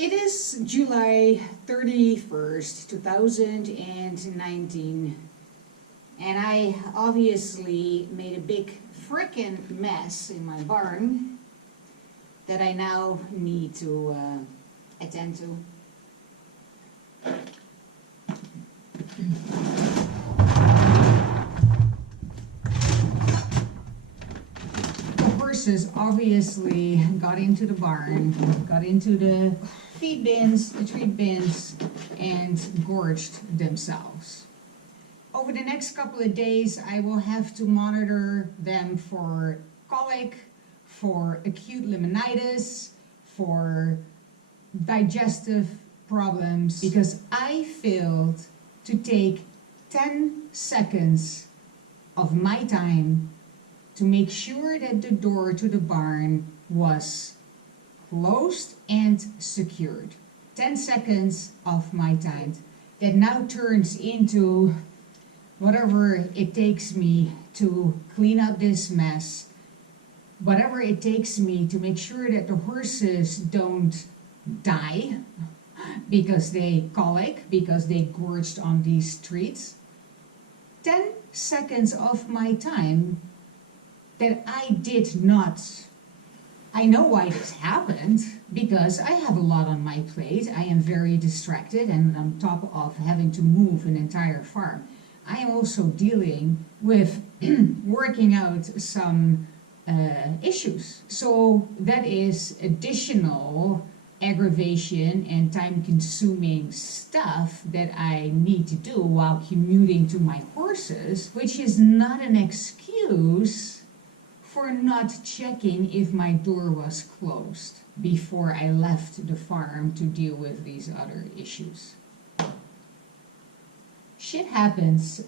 It is July 31st, 2019, and I obviously made a big frickin' mess in my barn that I now need to attend to. The horses obviously got into the barn, got into the feed bins, the treat bins, and gorged themselves. Over the next couple of days, I will have to monitor them for colic, for acute laminitis, for digestive problems, because I failed to take 10 seconds of my time to make sure that the door to the barn was closed and secured. 10 seconds of my time that now turns into whatever it takes me to clean up this mess, whatever it takes me to make sure that the horses don't die because they colic, because they gorged on these treats. 10 seconds of my time that I did not. I know why this happened, because I have a lot on my plate. I am very distracted, and on top of having to move an entire farm, I am also dealing with working out some issues. So that is additional aggravation and time-consuming stuff that I need to do while commuting to my horses, which is not an excuse for not checking if my door was closed before I left the farm to deal with these other issues. Shit happens.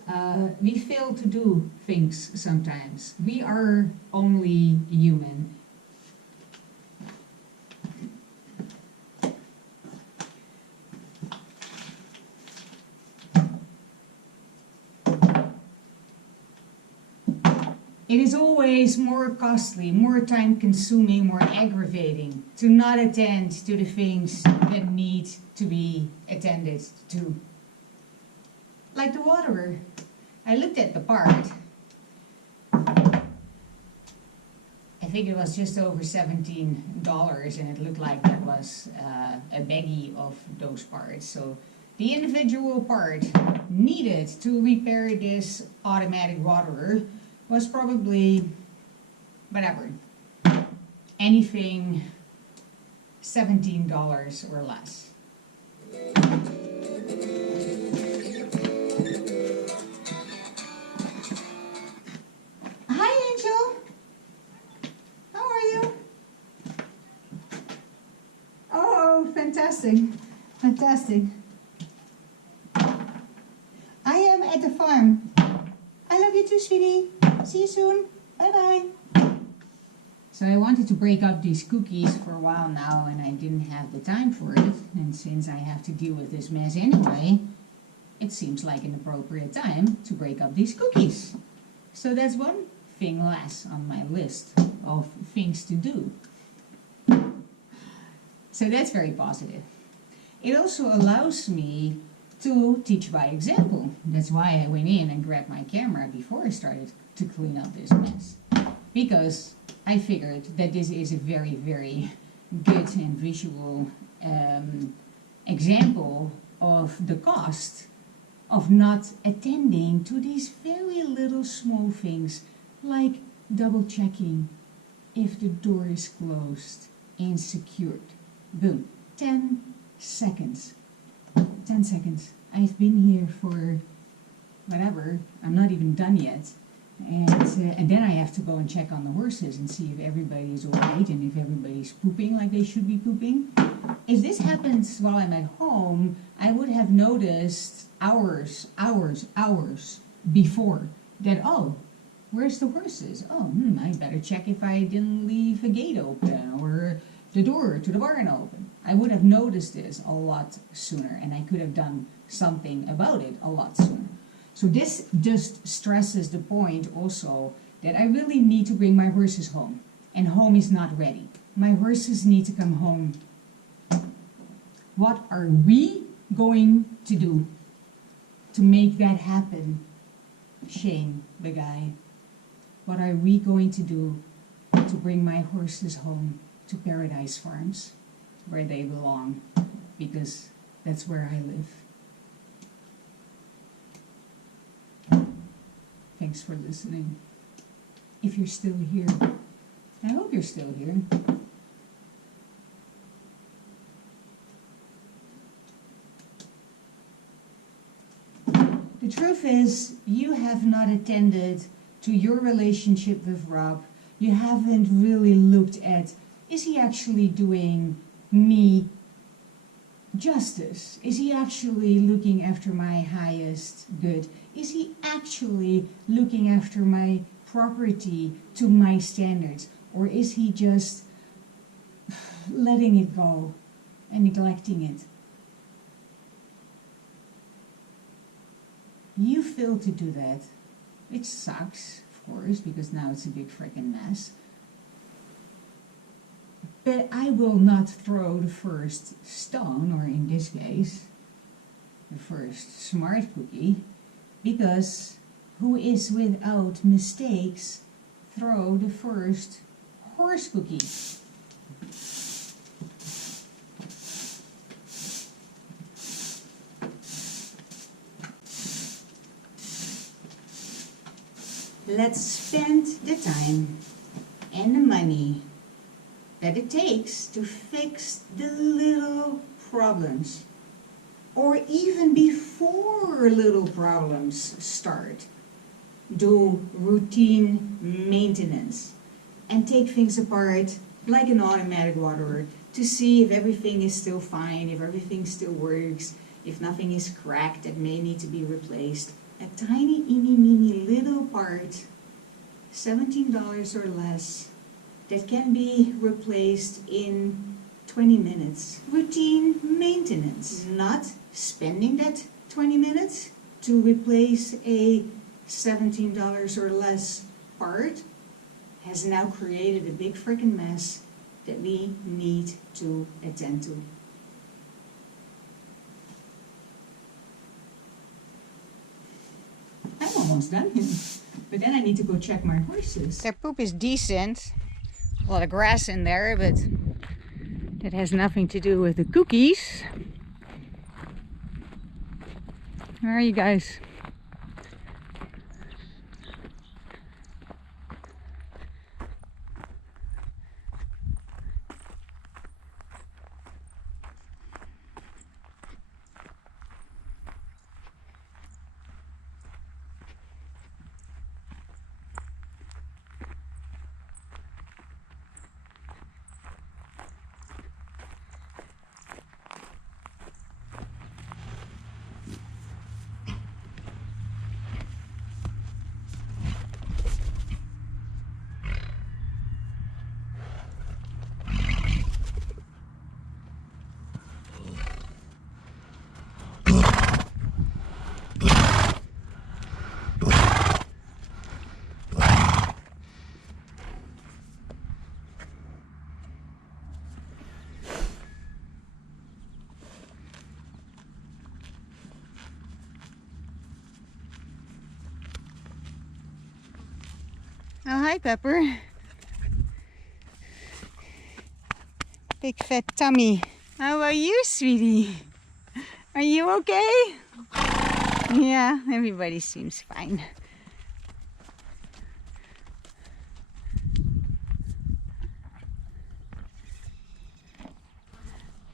We fail to do things sometimes. We are only human. It is always more costly, more time-consuming, more aggravating to not attend to the things that need to be attended to. Like the waterer. I looked at the part. I think it was just over $17, and it looked like that was a baggie of those parts. So the individual part needed to repair this automatic waterer was probably, whatever, anything $17 or less. Hi, Angel. How are you? Oh, fantastic. Fantastic. I am at the farm. I love you too, sweetie. See you soon. Bye-bye. So I wanted to break up these cookies for a while now, and I didn't have the time for it. And since I have to deal with this mess anyway, it seems like an appropriate time to break up these cookies. So that's one thing less on my list of things to do. So that's very positive. It also allows me to teach by example. That's why I went in and grabbed my camera before I started to clean up this mess. Because I figured that this is a very, very good and visual example of the cost of not attending to these very little small things, like double checking if the door is closed and secured. Boom. 10 seconds. 10 seconds. I've been here for whatever. I'm not even done yet. And then I have to go and check on the horses and see if everybody is alright and if everybody's pooping like they should be pooping. If this happens while I'm at home, I would have noticed hours before that, oh, where's the horses? Oh, I better check if I didn't leave a gate open or the door to the barn open. I would have noticed this a lot sooner, and I could have done something about it a lot sooner. So this just stresses the point also that I really need to bring my horses home, and home is not ready. My horses need to come home What are we going to do to make that happen? Shane, the guy. What are we going to do to bring my horses home to Paradise Farms, where they belong? Because that's where I live. Thanks for listening. If you're still here, I hope you're still here. The truth is, you have not attended to your relationship with Rob. You haven't really looked at, is he actually doing me justice? Is he actually looking after my highest good? Is he actually looking after my property to my standards? Or is he just letting it go and neglecting it? You failed to do that. It sucks, of course, because now it's a big freaking mess. But I will not throw the first stone, or in this case, the first smart cookie, because who is without mistakes throw the first horse cookie. Let's spend the time and the money that it takes to fix the little problems, or even before little problems start. Do routine maintenance and take things apart like an automatic waterer to see if everything is still fine, if everything still works, if nothing is cracked that may need to be replaced. A tiny, eeny, meeny little part, $17 or less, that can be replaced in 20 minutes. Routine maintenance, not spending that 20 minutes to replace a $17 or less part, has now created a big freaking mess that we need to attend to. I'm almost done here, but then I need to go check my horses. Their poop is decent. A lot of grass in there, but that has nothing to do with the cookies. Where are you guys? Oh, hi, Pepper. Big fat tummy. How are you, sweetie? Are you okay? Yeah, everybody seems fine.